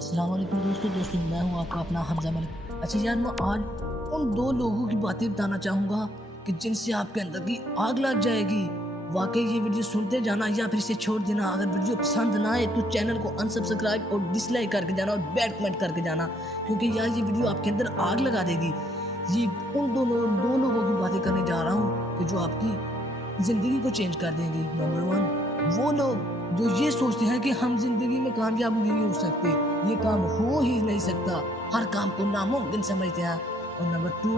अस्सलाम वालेकुम दोस्तों मैं हूं आपका अपना हमजा मलिक। अच्छा यार, मैं आज उन दो लोगों की बातें बताना चाहूँगा कि जिनसे आपके अंदर की आग लग जाएगी। वाकई ये वीडियो सुनते जाना या फिर इसे छोड़ देना। अगर वीडियो पसंद ना आए तो चैनल को अनसब्सक्राइब और डिसलाइक करके जाना और बैड कमेंट करके जाना, क्योंकि यार ये वीडियो आपके अंदर आग लगा देगी। ये उन दो लोगों की बातें करने जा रहा हूँ कि जो आपकी ज़िंदगी को चेंज कर देंगी। नंबर वन, वो लोग जो ये सोचते हैं कि हम जिंदगी में कामयाब नहीं हो सकते, ये काम हो ही नहीं सकता, हर काम को नामुमकिन समझते हैं। और नंबर टू,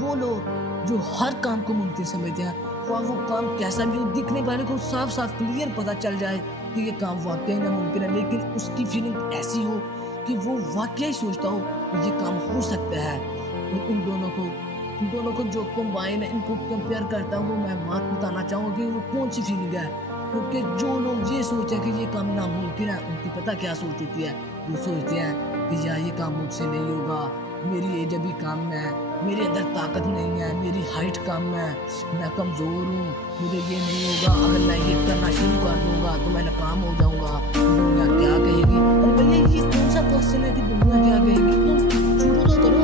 वो लोग जो हर काम को मुमकिन समझते हैं, और वो काम कैसा भी हो, दिखने वाले को साफ साफ क्लियर पता चल जाए कि ये काम वाकई नामुमकिन है, लेकिन उसकी फीलिंग ऐसी हो कि वो वाकई सोचता हो कि ये काम हो सकता है। और इन दोनों को जो कंबाइन है, इनको कंपेयर करता हूँ, मैं बात बताना चाहूँगा कि वो कौन सी फीलिंग है। क्योंकि जो लोग ये सोचते हैं कि ये काम नामुमकिन है, उनकी पता क्या सोच होती है। वो सोचते हैं कि यार ये काम मुझसे नहीं होगा, मेरी एज अभी कम है, मेरे अंदर ताकत नहीं है, मेरी हाइट कम है, मैं कमज़ोर हूँ, मुझे ये नहीं होगा, अगर मैं ये करना शुरू कर दूँगा तो मैं नाकाम हो जाऊँगा, दुनिया क्या कहेगी। और भैया ये कौन सा क्वेश्चन है कि दुनिया क्या कहेगी? तुम शुरू तो करो,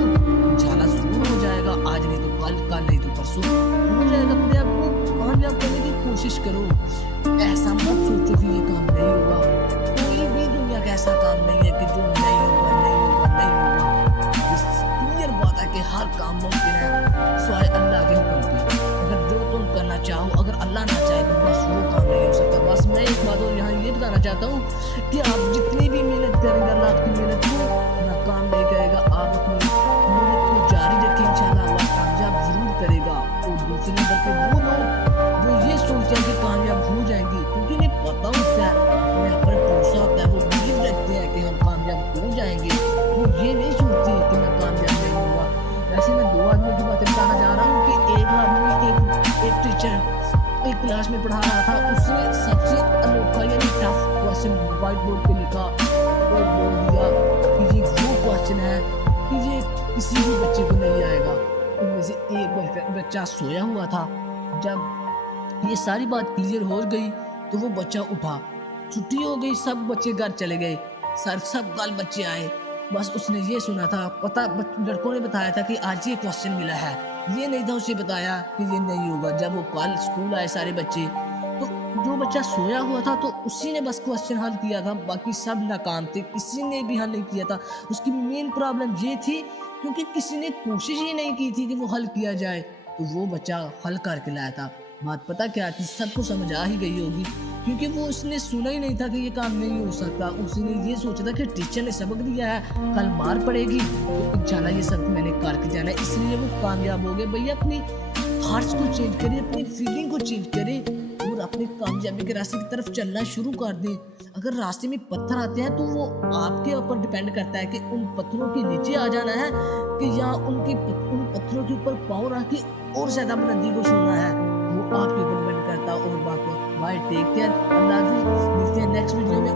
झाला शुरू हो जाएगा, आज नहीं तो कल नहीं तो परसों हो जाएगा। अपने आप को कामयाब करने की कोशिश करो। ऐसा मत सोचो कि ये काम नहीं होगा। कोई भी दुनिया का ऐसा काम नहीं है कि जो नहीं होगा। क्लियर बात है कि हर काम मुमकिन है सिवाय अल्लाह के हुक्म के। अगर जो तुम करना चाहो, अगर अल्लाह ना चाहे तो बस वो काम नहीं हो सकता। बस मैं एक बात और यहाँ ये बताना चाहता हूँ कि आप जितनी भी मेहनत करेंगे, अल्लाह आपकी मेहनत को नाकाम नहीं करेगा। आप अपनी मेहनत को जारी रखें, इंशाल्लाह अल्लाह कामयाब जरूर करेगा। और दूसरे नंबर पे वो लोग जो ये सोचते हैं कि कामयाब हो जाएंगे, क्योंकि उन्हें पता होता है, अपने आप पर भरोसा होता है, वो बिलीव रखते हैं कि हम कामयाब हो जाएंगे। वो ये नहीं सोचते कि मैं कामयाब नहीं होगा। वैसे मैं दो आदमियों की बातें बताना चाह रहा हूँ कि एक आदमी एक टीचर एक क्लास में पढ़ा रहा था, उसने सबसे अनोखा यानी टफ क्वेश्चन व्हाइट बोर्ड पे लिखा और बोल दिया कि ये वो क्वेश्चन है कि ये किसी भी बच्चे को नहीं आएगा। उनमें से एक बच्चा सोया हुआ था। जब ये सारी बात क्लियर हो गई तो वो बच्चा उठा, छुट्टी हो गई, सब बच्चे घर चले गए, सब कल बच्चे आए। बस उसने ये सुना था, पता लड़कों ने बताया था कि आज ये क्वेश्चन मिला है, ये नहीं था उसे बताया कि ये नहीं होगा। जब वो कल स्कूल आए सारे बच्चे, तो जो बच्चा सोया हुआ था तो उसी ने बस क्वेश्चन हल किया था, बाकी सब नाकाम थे, किसी ने भी हल नहीं किया था। उसकी मेन प्रॉब्लम ये थी क्योंकि किसी ने कोशिश ही नहीं की थी कि वो हल किया जाए, तो वो बच्चा हल करके लाया था। बात पता क्या थी, सबको समझ आ ही गई होगी, क्योंकि वो उसने सुना ही नहीं था कि ये काम नहीं हो सकता। उसने ये सोचा था कि टीचर ने सबक दिया है, कल मार पड़ेगी तो इंशाल्लाह ये सब मैंने करके जाना है, इसलिए वो कामयाब हो गए। भैया अपनी थॉट्स को चेंज करें, अपनी फीलिंग को चेंज करें और अपनी कामयाबी के रास्ते की तरफ चलना शुरू कर दें। अगर रास्ते में पत्थर आते हैं तो वो आपके ऊपर डिपेंड करता है कि उन पत्थरों के नीचे आ जाना है कि या उन पत्थरों के ऊपर पाँव रख के और ज्यादा बुलंदी को छूना है, वो आपके ऊपर डिपेंड करता है। और बाकी बाय, टेक केयर, अल्लाह हाफिज़, मिलते हैं नेक्स्ट वीडियो में।